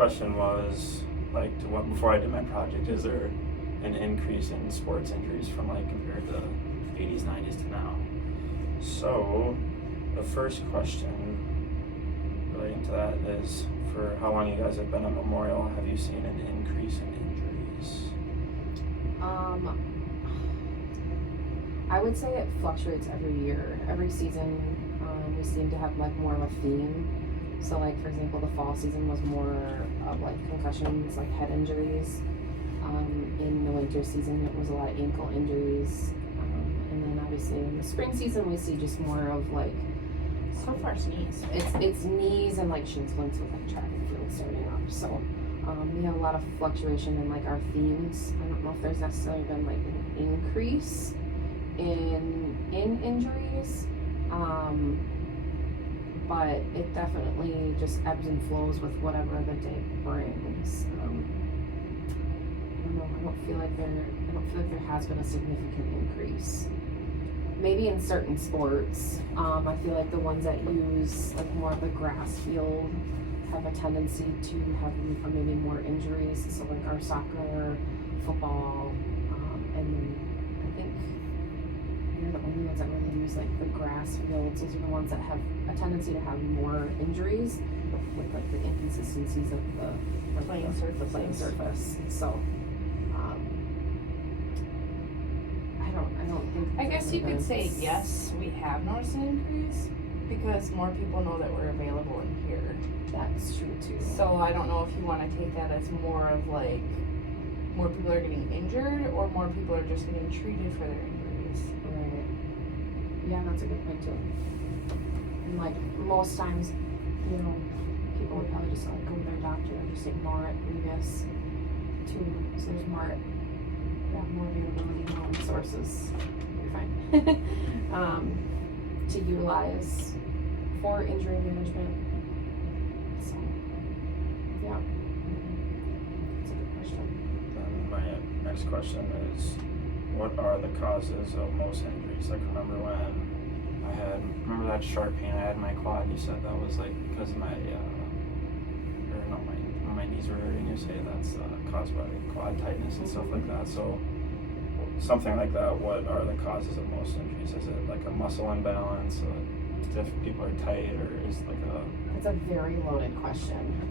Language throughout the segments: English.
question was, like, before I did my project, is there an increase in sports injuries from, like, compared to 80s, 90s to now? So, the first question relating to that is, for how long you guys have been at Memorial, have you seen an increase in injuries? I would say it fluctuates every year. Every season, we seem to have like more of a theme. So like, for example, the fall season was more of like concussions, like head injuries. In the winter season, it was a lot of ankle injuries. And then obviously in the spring season, we see just more of like, so far it's knees. It's knees and like shin splints with like track and field starting up. So we have a lot of fluctuation in like our themes. I don't know if there's necessarily been like an increase in injuries, but it definitely just ebbs and flows with whatever the day brings. I don't know. I don't feel like there has been a significant increase. Maybe in certain sports, I feel like the ones that use like more of the grass field have a tendency to have maybe more injuries. So like our soccer, football, and I think they're the only ones that really use like the grass fields. Those are the ones that have a tendency to have more injuries with like the inconsistencies of the playing surface. So I don't think. I guess you could say yes, we have noticed an increase because more people know that we're available in here. That's true too. So I don't know if you want to take that as more of like more people are getting injured or more people are just getting treated for their injuries. Right. Yeah, that's a good point too. And like most times, you know, people would probably just like go to their doctor and just ignore it previous to. So there's more availability, more resources. You're fine. To utilize for injury management. So, yeah. That's a good question. Then my next question is, what are the causes of most injuries? Like, remember that sharp pain I had in my quad? You said that was like because of my knees were hurting. You say that's caused by quad tightness and stuff like that. So something like that. What are the causes of most injuries? Is it like a muscle imbalance? If people are tight, or is like a? It's a very loaded question.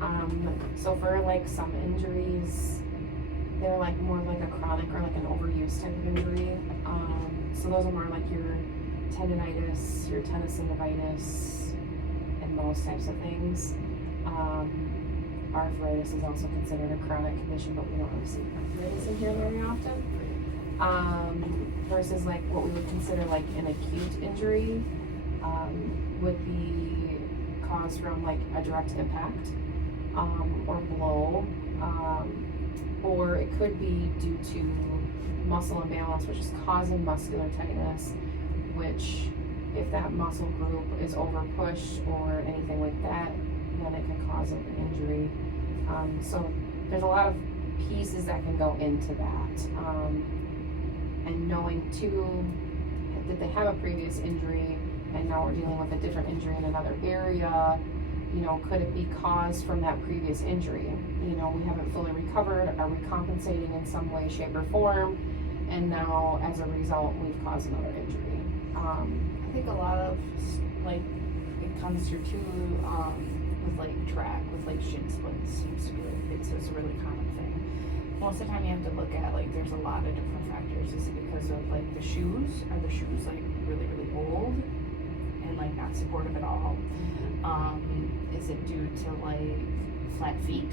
So for like some injuries, they're like more like a chronic or like an overuse type of injury. So those are more like your tendonitis, your tenosynovitis, and those types of things. Arthritis is also considered a chronic condition, but we don't really see arthritis in here very often. Versus like what we would consider like an acute injury would be caused from like a direct impact or blow, or it could be due to muscle imbalance, which is causing muscular tightness, which if that muscle group is over pushed or anything like that, then it can cause an injury. So there's a lot of pieces that can go into that. And knowing too, did they have a previous injury and now we're dealing with a different injury in another area? You know, could it be caused from that previous injury? You know, we haven't fully recovered. Are we compensating in some way, shape, or form? And now, as a result, we've caused another injury. I think a lot of like it comes through too with like track, with like shin splints seems to be it's a really common thing. Most of the time you have to look at like there's a lot of different factors. Is it because of like the shoes? Are the shoes like really old and like not supportive at all? Is it due to like flat feet,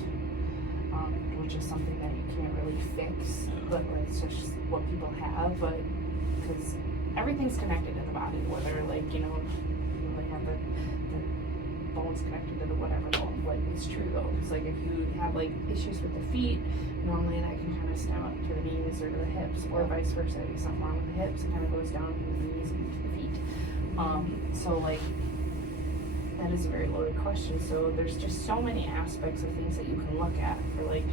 which is something that you can't really fix, but like it's just what people have. But because everything's connected in the body, whether like you like have the bones connected to the whatever bone. Like it's true though. It's like if you have like issues with the feet, normally that can kind of stem up to the knees or to the hips, or vice versa. If something wrong with the hips, it kind of goes down to the knees and to the feet. So like that is a very loaded question. So there's just so many aspects of things that you can look at for like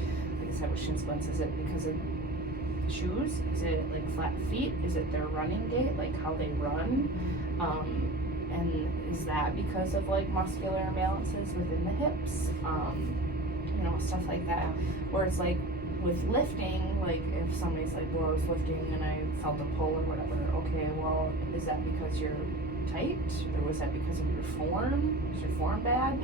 I said with shin splints. Is it because of shoes? Is it like flat feet? Is it their running gait, like how they run? And is that because of like muscular imbalances within the hips? you know, stuff like that. Where it's like with lifting, like if somebody's like, well, I was lifting and I felt a pull or whatever, okay, well, is that because you're tight, or was that because of your form? Is your form bad?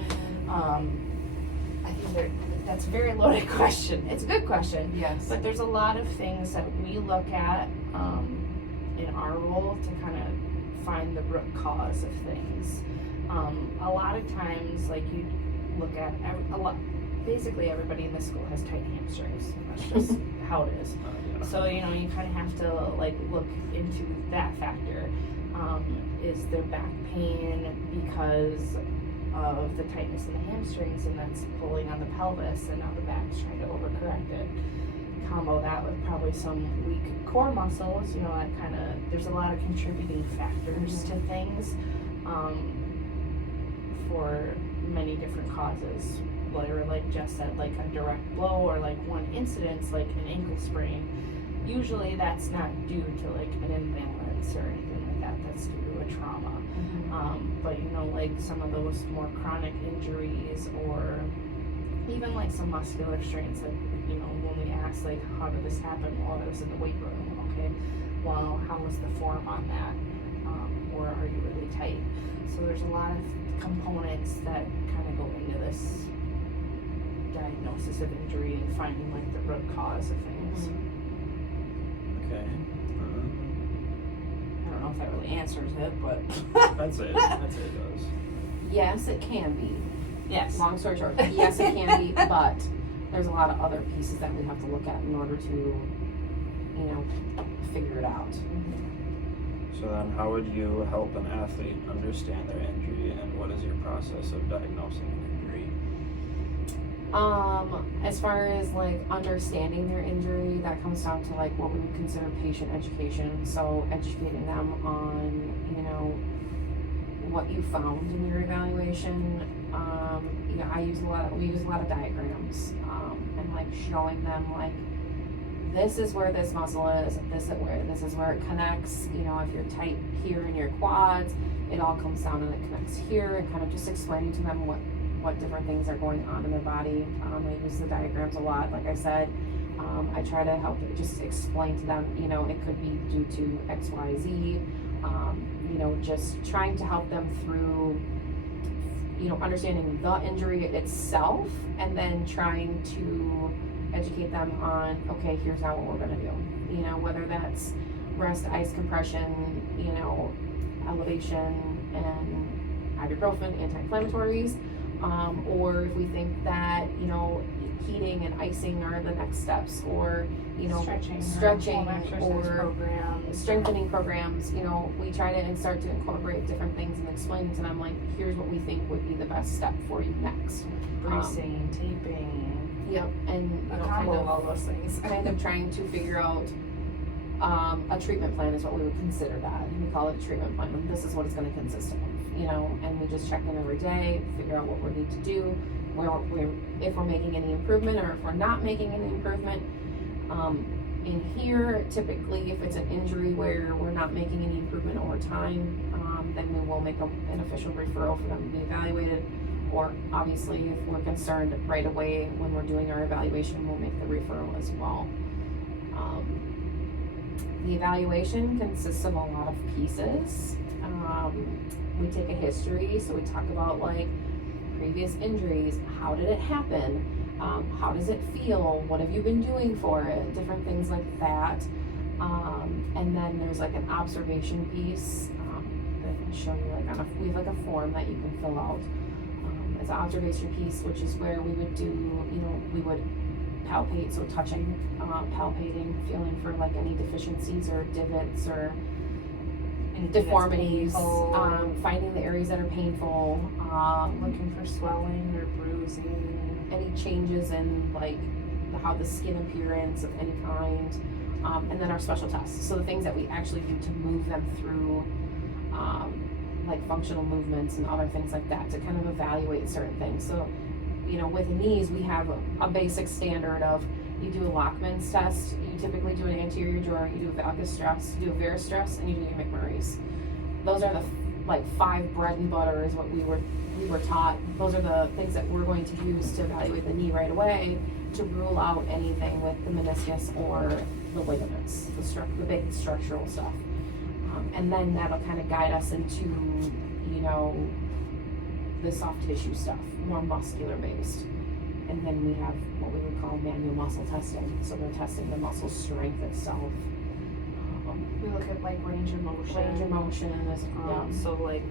I think that's a very loaded question. It's a good question, Yes. but there's a lot of things that we look at in our role to kind of find the root cause of things. A lot of times, like you look at basically everybody in the school has tight hamstrings. That's just how it is. Yeah. So, you know, you kind of have to like look into that factor. Is there back pain because of the tightness in the hamstrings, and that's pulling on the pelvis, and now the back's trying to overcorrect it? Combo that with probably some weak core muscles, you know, that kind of, there's a lot of contributing factors to things for many different causes. Or like Jess said, like a direct blow or like one incidence, like an ankle sprain. Usually that's not due to like an imbalance or anything like that. That's due to a trauma. But you know, like some of those more chronic injuries, or even like some muscular strains, like, you know, when we ask like, how did this happen? Well, I was in the weight room. Okay, well, how was the form on that? Or are you really tight? So there's a lot of components that kind of go into this diagnosis of injury and finding like the root cause of things. Okay. I don't know if that really answers it, but That's it. That's it. It does. Yes, it can be. yes. Long story short, yes, it can be, but there's a lot of other pieces that we have to look at in order to, you know, figure it out. So then, how would you help an athlete understand their injury, and what is your process of diagnosing an injury? As far as like understanding their injury, that comes down to like what we would consider patient education. So educating them on, you know, what you found in your evaluation. You know, we use a lot of diagrams, and like showing them like, this is where this muscle is, this is where it connects. You know, if you're tight here in your quads, it all comes down and it connects here, and kind of just explaining to them what different things are going on in their body. I use the diagrams a lot, like I said. I try to help just explain to them, you know, it could be due to X, Y, Z. You know, just trying to help them through, you know, understanding the injury itself, and then trying to educate them on, okay, here's now what we're gonna do. You know, whether that's rest, ice compression, you know, elevation, and ibuprofen, anti-inflammatories, or if we think that, you know, heating and icing are the next steps, or, you know, stretching or programs, strengthening programs. You know, we try to start to incorporate different things and explain to them, like, here's what we think would be the best step for you next. bracing, taping, Yep, and you a know, combo of all those things. kind of trying to figure out a treatment plan is what we would consider that. We call it a treatment plan. This is what it's going to consist of, you know, and we just check in every day, figure out what we need to do, if we're making any improvement or if we're not making any improvement. In here, typically, if it's an injury where we're not making any improvement over time, then we will make an official referral for them to be evaluated. Or obviously, if we're concerned right away when we're doing our evaluation, we'll make the referral as well. The evaluation consists of a lot of pieces. We take a history, so we talk about like previous injuries, how did it happen, how does it feel, what have you been doing for it, different things like that. And then there's like an observation piece that I can show you, like we have like a form that you can fill out. It's an observation piece, which is where we would do, you know, we would palpate, so touching, palpating, feeling for like any deficiencies or divots or deformities, finding the areas that are painful, looking for swelling or bruising, any changes in like how the skin appearance of any kind, and then our special tests. So the things that we actually do to move them through, like functional movements and other things like that, to kind of evaluate certain things. So, you know, with knees, we have a basic standard of, you do a Lockman's test, you typically do an anterior joint, you do a valgus stress, you do a varus stress, and you do your McMurray's. Those are the like 5 bread and butter is what we were taught, those are the things that we're going to use to evaluate the knee right away to rule out anything with the meniscus or the ligaments, the big structural stuff. And then that'll kind of guide us into, you know, the soft tissue stuff, more muscular based. And then we have what we would call manual muscle testing. So we're testing the muscle strength itself. We look at like range of motion. Range of motion is, So like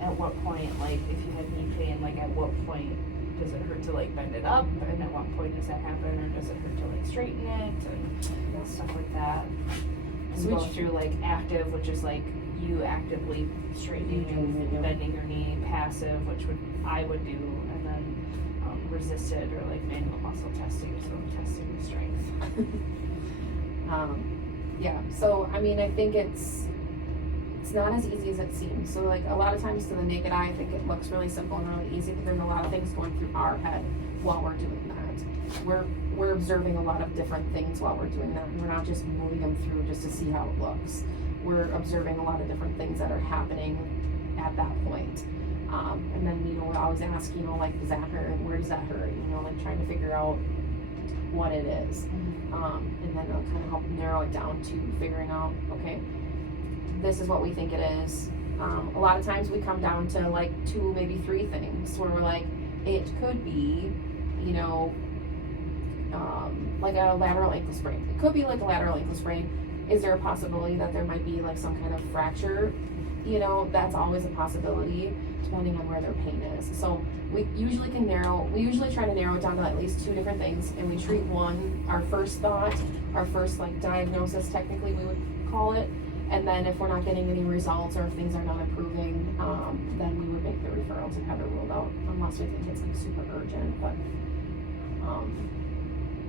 at what point, like if you have knee pain, like at what point does it hurt to like bend it up? And at what point does that happen? Or does it hurt to like straighten it and stuff like that? And So go through like active, which is like you actively straightening and bending your knee, passive, which I would do, and then resisted or like manual muscle testing, so testing the strength. Yeah, so I mean, I think it's not as easy as it seems. So like a lot of times to the naked eye, I think it looks really simple and really easy, but there's a lot of things going through our head while we're doing that. We're observing a lot of different things while we're doing that, and we're not just moving them through just to see how it looks. We're observing a lot of different things that are happening at that point. And then, you know, we always ask, you know, like, does that hurt? Where does that hurt? You know, like trying to figure out what it is. And then it'll kind of help narrow it down to figuring out, okay, this is what we think it is. A lot of times we come down to like 2, maybe 3 things where we're like, it could be, you know, like a lateral ankle sprain. It could be like a lateral ankle sprain. Is there a possibility that there might be like some kind of fracture? You know, that's always a possibility depending on where their pain is. So we usually try to narrow it down to at least 2 different things, and we treat one, our first thought, our first like diagnosis technically we would call it, and then if we're not getting any results or if things are not improving, then we would make the referrals and have it ruled out unless we think it's like super urgent. But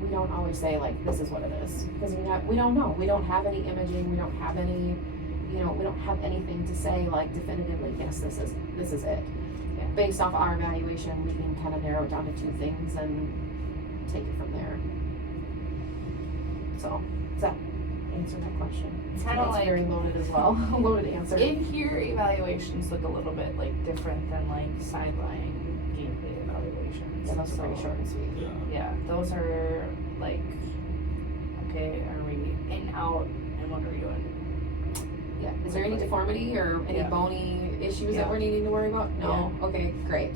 we don't always say like this is what it is, because we don't know. We don't have any imaging, we don't have any, you know, we don't have anything to say like definitively, yes, this is it. Yeah. Based off our evaluation, we can kind of narrow it down to 2 things and take it from there. So, does that answer that question? It's kind of That's like very loaded as well. Loaded answer. in here evaluations look a little bit like different than like sideline gameplay evaluations. Yeah, those are pretty short and sweet. Yeah. Yeah, those are like, okay, are we in, out, and what are we doing? Yeah. Is there any deformity or any Yeah. bony issues Yeah. that we're needing to worry about? No? Okay, great.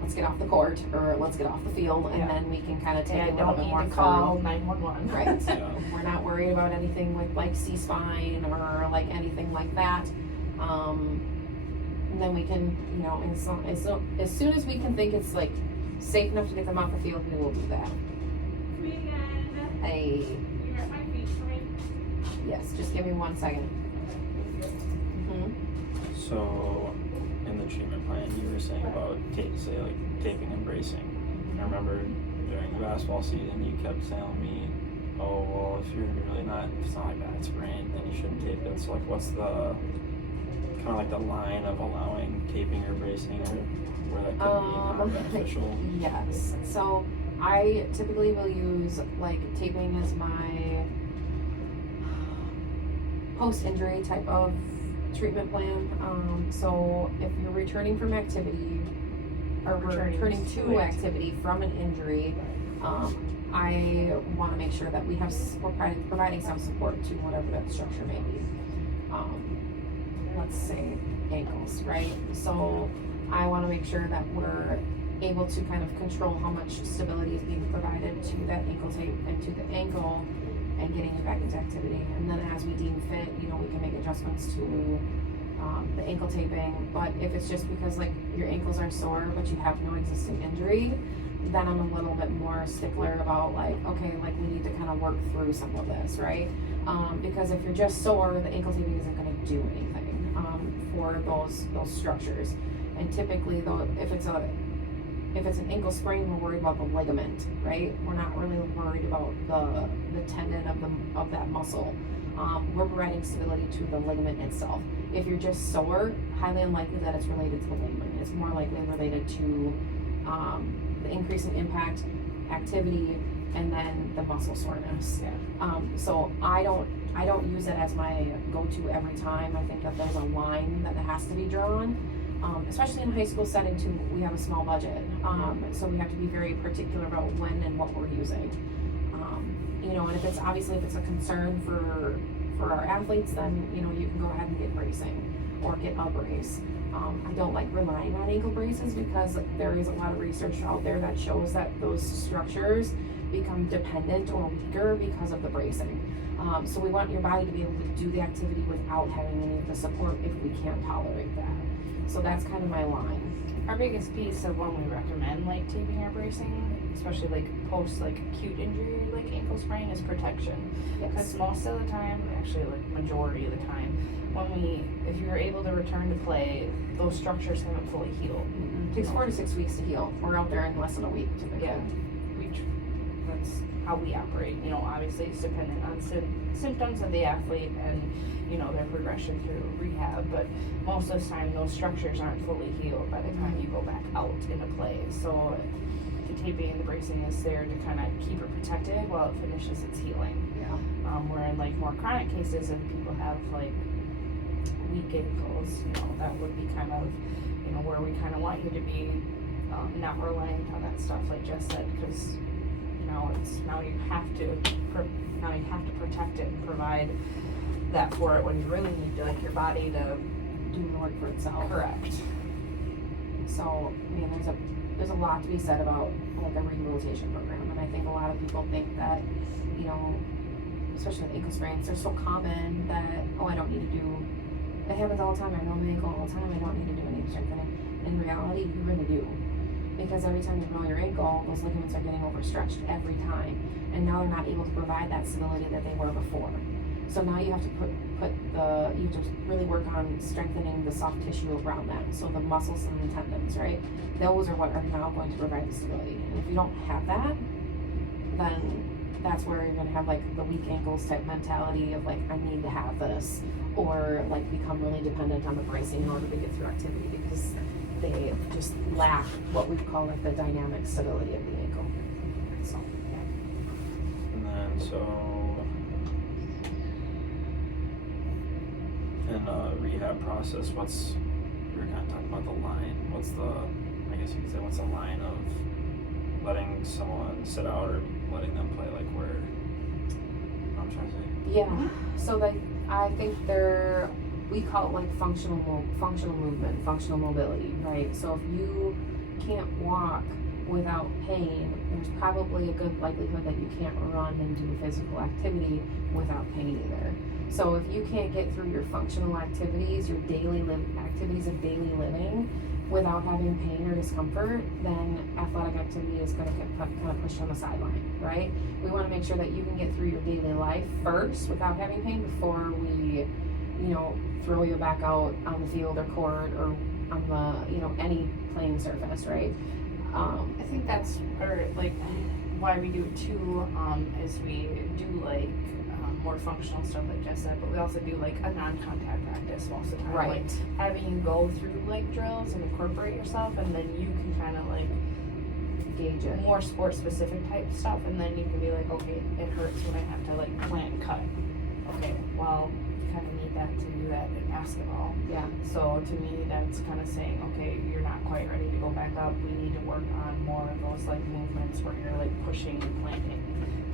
Let's get off the court or let's get off the field, and Yeah. then we can kind of take And it a I little don't bit need more to call thorough. 911. Right. Yeah. We're not worried about anything with like C-spine or like anything like that. And then we can, you know, as soon as we can think it's like safe enough to get them off the field, we will do that. Hey, You're at my feet for me. yes, just give me 1 second. So, in the treatment plan, you were saying about say like taping and bracing. I remember during the basketball season, you kept telling me, "Oh, well, if it's not like bad sprain, then you shouldn't tape it." So, like, what's the kind of like the line of allowing taping or bracing, or where that could be kind of beneficial? Yes. So I typically will use like taping as my post-injury type of treatment plan. So if you're returning from activity or returning to activity from an injury, I want to make sure that we're providing some support to whatever that structure may be. Let's say ankles, right? So I want to make sure that we're able to kind of control how much stability is being provided to that ankle tape and to the ankle and getting it back into activity. And then as we deem fit, you know, we can make adjustments to the ankle taping. But if it's just because like your ankles are sore but you have no existing injury, then I'm a little bit more stickler about like, okay, like we need to kind of work through some of this, right? Because if you're just sore, the ankle taping isn't going to do anything for those structures. And typically though, if it's an ankle sprain, we're worried about the ligament, right? We're not really worried about the tendon of that muscle. We're providing stability to the ligament itself. If you're just sore, highly unlikely that it's related to the ligament. It's more likely related to the increase in impact, activity, and then the muscle soreness. Yeah. So I don't use it as my go-to every time. I think that there's a line that has to be drawn. Especially in a high school setting too, we have a small budget. So we have to be very particular about when and what we're using. You know, and if it's a concern for our athletes, then, you know, you can go ahead and get bracing or get a brace. I don't like relying on ankle braces because there is a lot of research out there that shows that those structures become dependent or weaker because of the bracing. So we want your body to be able to do the activity without having any of the support if we can't tolerate that. So that's kind of my line. Our biggest piece of when we recommend like taping or bracing, especially like post like acute injury like ankle sprain, is protection. Because most of the time, actually like majority of the time, if you're able to return to play, those structures haven't fully healed. It takes 4 to 6 weeks to heal. We're out there in less than a week typically. Yeah, that's how we operate. You know, obviously it's dependent on symptoms of the athlete and, you know, their progression through rehab, but most of the time those structures aren't fully healed by the time you go back out into play. So the taping and the bracing is there to kind of keep it protected while it finishes its healing. Yeah. Where in like more chronic cases, if people have like weak ankles, you know, that would be kind of, you know, where we kind of want you to be not reliant on that stuff like Jess said, because now you have to protect it and provide that for it when you really need to, like, your body to do the work for itself. Correct. So I mean, there's a lot to be said about like a rehabilitation program, and I think a lot of people think that, you know, especially with ankle sprains, they're so common that, oh, I don't need to do. It happens all the time. I roll my ankle all the time. I don't need to do any strengthening. In reality, you really do. Because every time you roll your ankle, those ligaments are getting overstretched every time. And now they're not able to provide that stability that they were before. So now you have to you have to really work on strengthening the soft tissue around them. So the muscles and the tendons, right? Those are what are now going to provide the stability. And if you don't have that, then that's where you're gonna have like the weak ankles type mentality of like, I need to have this, or like become really dependent on the bracing in order to get through activity because they just lack what we call like the dynamic stability of the ankle. So yeah. And then in the rehab process, we were kind of talking about the line. What's the line of letting someone sit out or letting them play, like where, I'm trying to say? Yeah, so I think we call it like functional movement, functional mobility, right? So if you can't walk without pain, there's probably a good likelihood that you can't run and do physical activity without pain either. So if you can't get through your functional activities, your activities of daily living without having pain or discomfort, then athletic activity is going to get kind of pushed on the sideline, right? We want to make sure that you can get through your daily life first without having pain before we, you know, throw you back out on the field or court or on the, you know, any playing surface, right? I think that's why we do it too, is we do like more functional stuff like Jess said, but we also do like a non-contact practice most of the time. Right. Like having you go through like drills and incorporate yourself, and then you can kind of like Gauge it. more sport specific type stuff, and then you can be like, okay, it hurts when I have to like plant and cut. Okay, well, you kind of need that to do that in basketball. Yeah. So to me, that's kind of saying, okay, you're not quite ready to go back up. We need to work on more of those like movements where you're like pushing and planting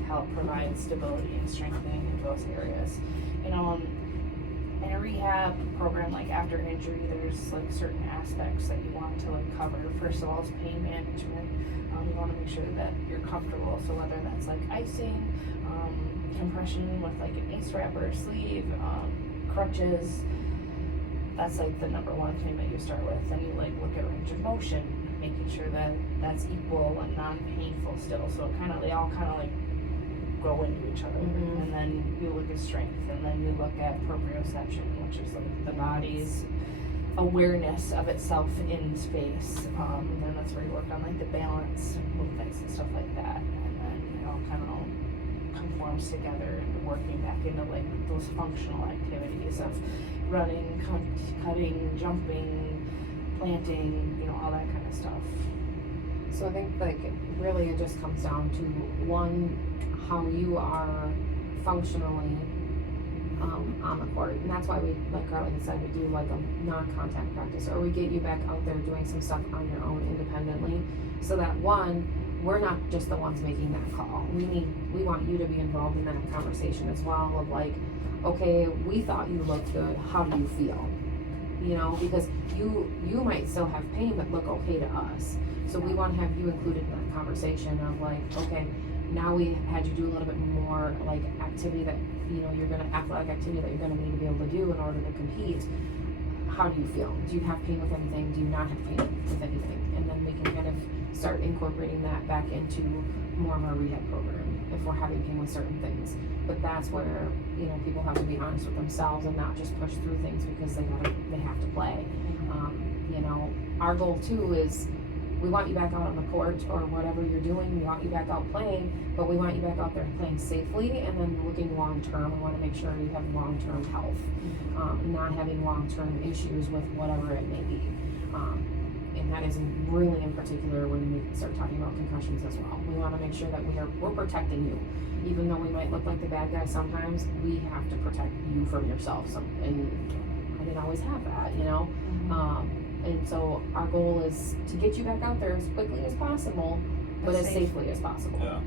to help provide stability and strengthening in those areas. You know, in a rehab program, like after injury, there's like certain aspects that you want to like cover. First of all, is pain management. You want to make sure that you're comfortable. So whether that's like icing, compression with like an ace wrap or a sleeve, crutches, that's like the number one thing that you start with. Then you like look at range of motion, making sure that that's equal and non-painful still. So they all kind of like go into each other. Mm-hmm. And then you look at strength, and then you look at proprioception, which is like the body's awareness of itself in space. And then that's where you work on like the balance movements and stuff like that. And then it all kind of conforms together and working back into like those functional activities of running, cutting, jumping, planting, you know, all that kind of stuff. So I think like really it just comes down to one, how you are functionally on the court. And that's why we, like Carly had said, we do like a non-contact practice, or we get you back out there doing some stuff on your own independently, so that one, we're not just the ones making that call. We want you to be involved in that conversation as well of like, okay, we thought you looked good, how do you feel? You know, because you might still have pain but look okay to us. So we want to have you included in that conversation of like, okay, now we had you do a little bit more like activity that, you know, athletic activity that you're gonna need to be able to do in order to compete. How do you feel? Do you have pain with anything? Do you not have pain with anything? And then we can kind of start incorporating that back into more of our rehab program if we're having pain with certain things. But that's where, you know, people have to be honest with themselves and not just push through things because they have to play. You know, our goal too is we want you back out on the court or whatever you're doing. We want you back out playing, but we want you back out there playing safely and then looking long term. We want to make sure you have long term health, not having long term issues with whatever it may be. And that is really in particular when we start talking about concussions as well. We want to make sure that we're protecting you. Even though we might look like the bad guy sometimes, we have to protect you from yourself. And I didn't always have that, you know? And so our goal is to get you back out there as quickly as possible, but as safely as possible. Yeah.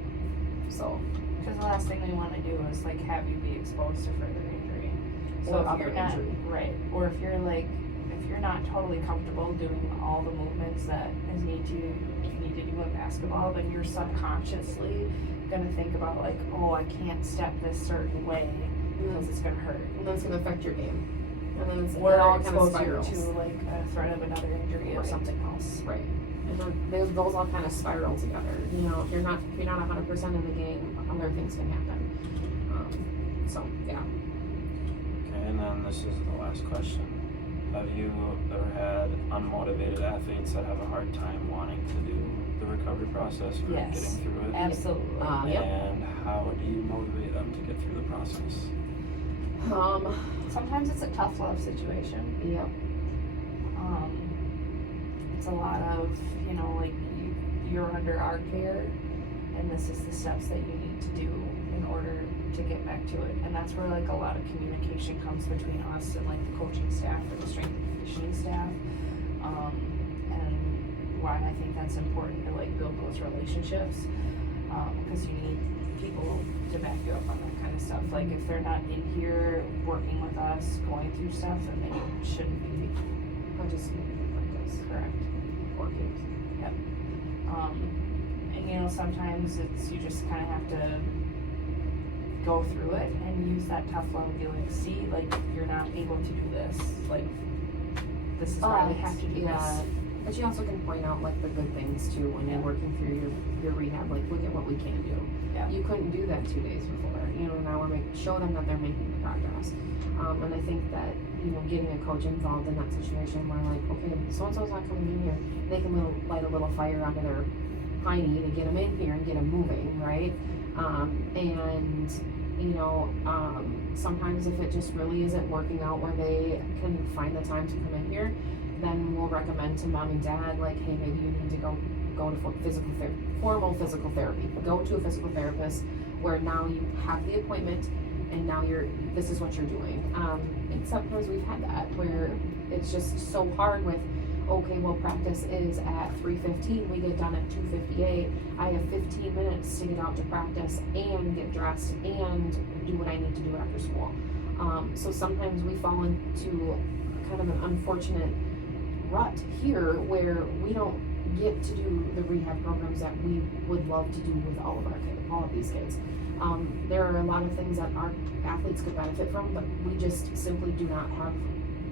So. Because the last thing we want to do is like have you be exposed to further injury. So Or if other you're not injury. right, or if you're not totally comfortable doing all the movements that is need to do in basketball, then you're subconsciously gonna think about like, oh, I can't step this certain way because it's gonna hurt. And then it's going to affect your game. And then it Or all kind of expose you spirals. to like a threat of another injury or Right. something else. Right. And then those all kind of spiral together. You know, if you're not 100% in the game, other things can happen. So yeah. Okay, and then this is the last question. Have you ever had unmotivated athletes that have a hard time wanting to do the recovery process or Yes. getting through it? Absolutely. Yep. And how do you motivate them to get through the process? Sometimes it's a tough love situation. Yep. It's a lot of, you know, like you're under our care and this is the steps that you need to do in order to get back to it. And that's where like a lot of communication comes between us and like the coaching staff or the strength and conditioning staff. And why I think that's important to like build those relationships. Because you need people to back you up on that kind of stuff. Like if they're not in here working with us, going through stuff, then they shouldn't be. I just practice. Correct. Working. Yep. And you know, sometimes it's, you just kind of have to go through it and use that tough love and be like, see, like, you're not able to do this. Like, this is why we have to do this. But you also can point out like the good things too when you're working through your rehab. Like, look at what we can do. Yeah. You couldn't do that 2 days before. You know, now show them that they're making the progress. And I think that, you know, getting a coach involved in that situation where like, okay, so-and-so's not coming in here, they can light a little fire under their hiney to get them in here and get them moving, right? And, you know, sometimes if it just really isn't working out where they can find the time to come in here, then we'll recommend to mom and dad, like, hey, maybe you need to go to formal physical therapy. Go to a physical therapist where now you have the appointment and now this is what you're doing. And sometimes we've had that where it's just so hard with, okay, well, practice is at 3:15, we get done at 2:58. I have 15 minutes to get out to practice and get dressed and do what I need to do after school. So sometimes we fall into kind of an unfortunate rut here where we don't get to do the rehab programs that we would love to do with all of these kids. There are a lot of things that our athletes could benefit from, but we just simply do not have,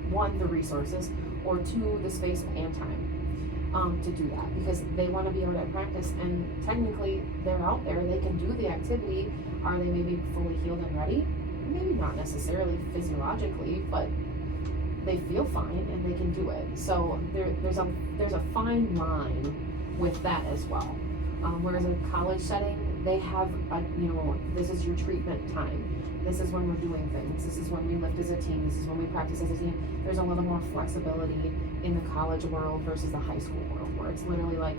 one, the resources, or two, the space and time to do that, because they want to be out at practice and technically they're out there, they can do the activity. Are they maybe fully healed and ready? Maybe not necessarily physiologically, but they feel fine and they can do it. So there's a fine line with that as well. Whereas in a college setting, they have this is your treatment time. This is when we're doing things. This is when we lift as a team. This is when we practice as a team. There's a little more flexibility in the college world versus the high school world, where it's literally like,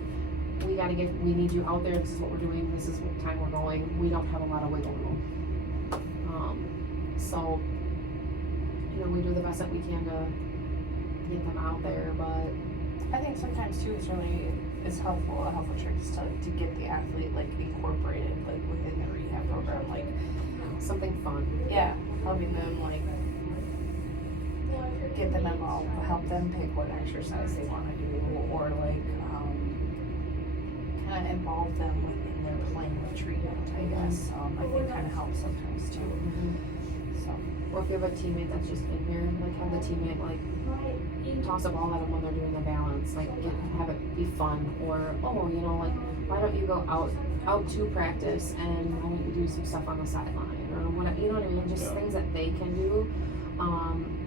we need you out there. This is what we're doing. This is what time we're going. We don't have a lot of wiggle room. So you know, we do the best that we can to get them out there, but I think sometimes too it's helpful, a helpful trick is to get the athlete like incorporated like within the rehab program, like something fun. yeah, helping them like get them involved, help them pick what exercise they want to do, or like kind of involve them within their plan of treatment, I guess. I think kind of helps sometimes too. So Or if you have a teammate that's just in here, like have the teammate like toss a ball at them when they're doing the balance, like have it be fun. Or oh, you know, like why don't you go out to practice and why don't you do some stuff on the sideline or what, you know what I mean? Just things that they can do,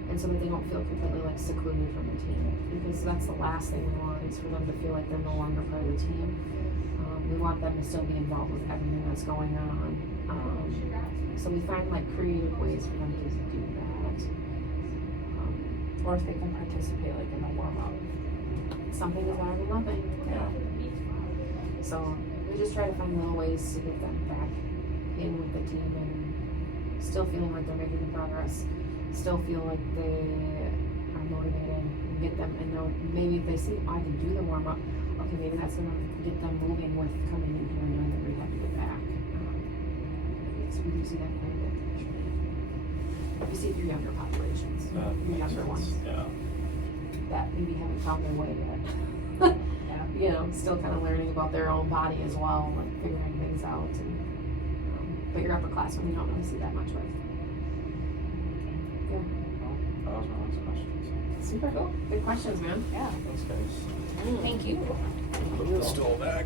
and so that they don't feel completely like secluded from the team, because that's the last thing we want is for them to feel like they're no longer part of the team. We want them to still be involved with everything that's going on. So we find like creative ways for them to do that. or if they can participate like in the warm up. Something is better than nothing. Yeah. So we just try to find little ways to get them back in with the team and still feeling like they're making progress. Still feel like they are motivated and get them, and know maybe if they see, oh, I can do the warm up, okay, maybe that's gonna get them moving with coming in here and doing the rehab to get back. So we do see that quite a bit. We see it through younger populations, younger ones Yeah. that maybe haven't found their way yet. Yeah. You know, still kind of learning about their own body as well, like figuring things out. And but your upperclassmen we don't really see that much with. Yeah. That was my last question. Super cool. Good questions, man. Yeah. Thanks, guys. Thank you. Put the stool back.